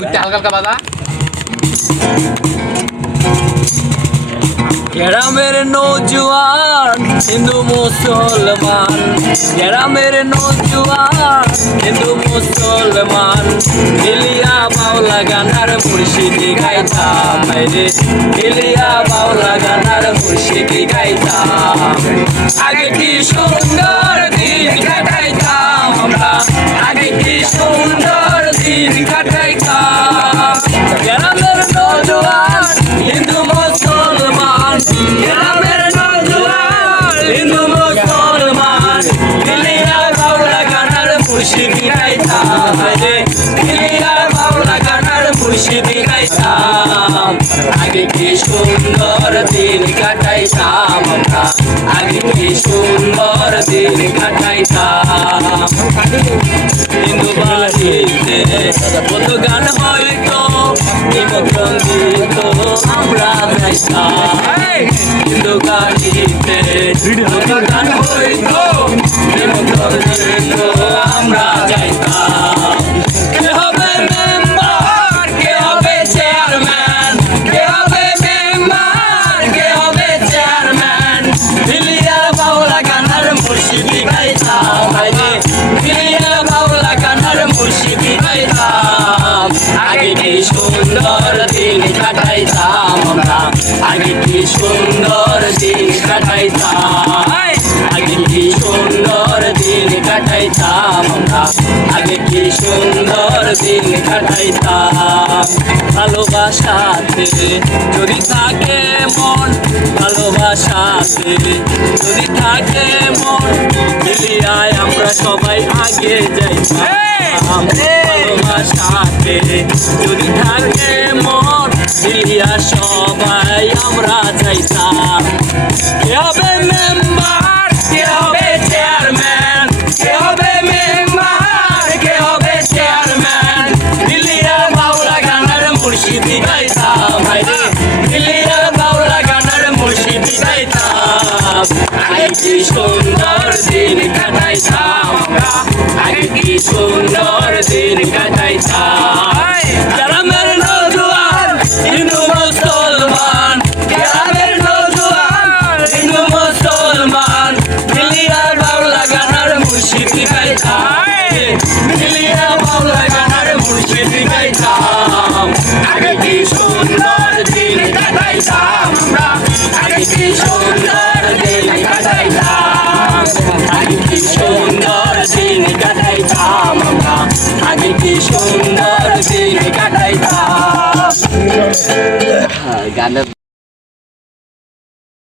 গুটটা হালকা হালকা বাজা। গ্রামের নৌজওয়ান হিন্দু মুসলমান, গ্রামের নৌজওয়ান হিন্দু মুসলমান, ইলিয়া বাউলা গানার মুর্শিদি গাইতাম রে, ইলিয়া বাউলা গানার মুর্শিদি গাইতাম। আগে কি সুন্দর দিন কাটাইতাম আমরা, আগে কি সুন্দর দিন কাটাইতাম। গ্রামের নৌজওয়ান হিন্দু মুসলমান, গ্রামের নৌজওয়ান হিন্দু মুসলমান, ইলিয়া বাউলা গানার মুর্শিদি গাইতাম রে, ইলিয়া বাউলা গানার মুর্শিদি গাইতাম। আগে কি সুন্দর দিন কাটাইতাম আমরা, আগে কি সুন্দর দিন কাটাইতাম। হিন্দু বাড়িতে কত গান হয়তো, নিমন্ত্রণ দিত আমরা যাইতাম। হিন্দু বাড়িতে কত গান হয়তো, নিমন্ত্রণ দিত আমরা যাইতাম। কে হবে মেম্বার, কে হবে চেয়ারম্যান, কে হবে মেম্বার, কে হবে চেয়ারম্যান, ইলিয়া বাউলা গানার মুর্শিদি গাইতাম রে, ইলিয়া বাউলা গানার মুর্শিদি গাইতাম। আগে কি সুন্দর দিন কাটাইতাম আমরা, আগে কি সুন্দর দিন কাটাইতাম, আগে কি সুন্দর দিন কাটাইতাম আমরা, আগে কি সুন্দর দিন কাটাইতাম। ভালোবাসাতে যদি থাকে মন, ভালোবাসাতে যদি থাকে মন, ইলিয়ায় আমরা সবাই আগে যাইতাম। ভালোবাসাতে যদি থাকে মন, ইলিয়া সবাই আমরা যাইতাম। কে হবে মেম্বার, কে হবে চেয়ারম্যান, কে হবে মেম্বার, কে হবে চেয়ারম্যান, ইলিয়া বাউলা গানার মুর্শিদি গাইতাম রে, ইলিয়া বাউলা গানার মুর্শিদি গাইতাম। আগে কি সুন্দর দিন কাটাইতাম আমরা, আগে কি সুন্দর দিন কাটাইতাম। গ্রামের নৌজওয়ান হিন্দু মুসলমান, গ্রামের নৌজওয়ান হিন্দু মুসলমান, ইলিয়া বাউলা গানার মুর্শিদি গাইতাম, ইলিয়া বাউলা গানার মুর্শিদি গাইতাম। আগে কি সুন্দর দিন কাটাইতাম আমরা, আগে কি সুন্দর দিন কাটাইতাম, আগে কি সুন্দর দিন কাটাইতাম আমরা, আগে কি সুন্দর দিন কাটাইতাম। গানের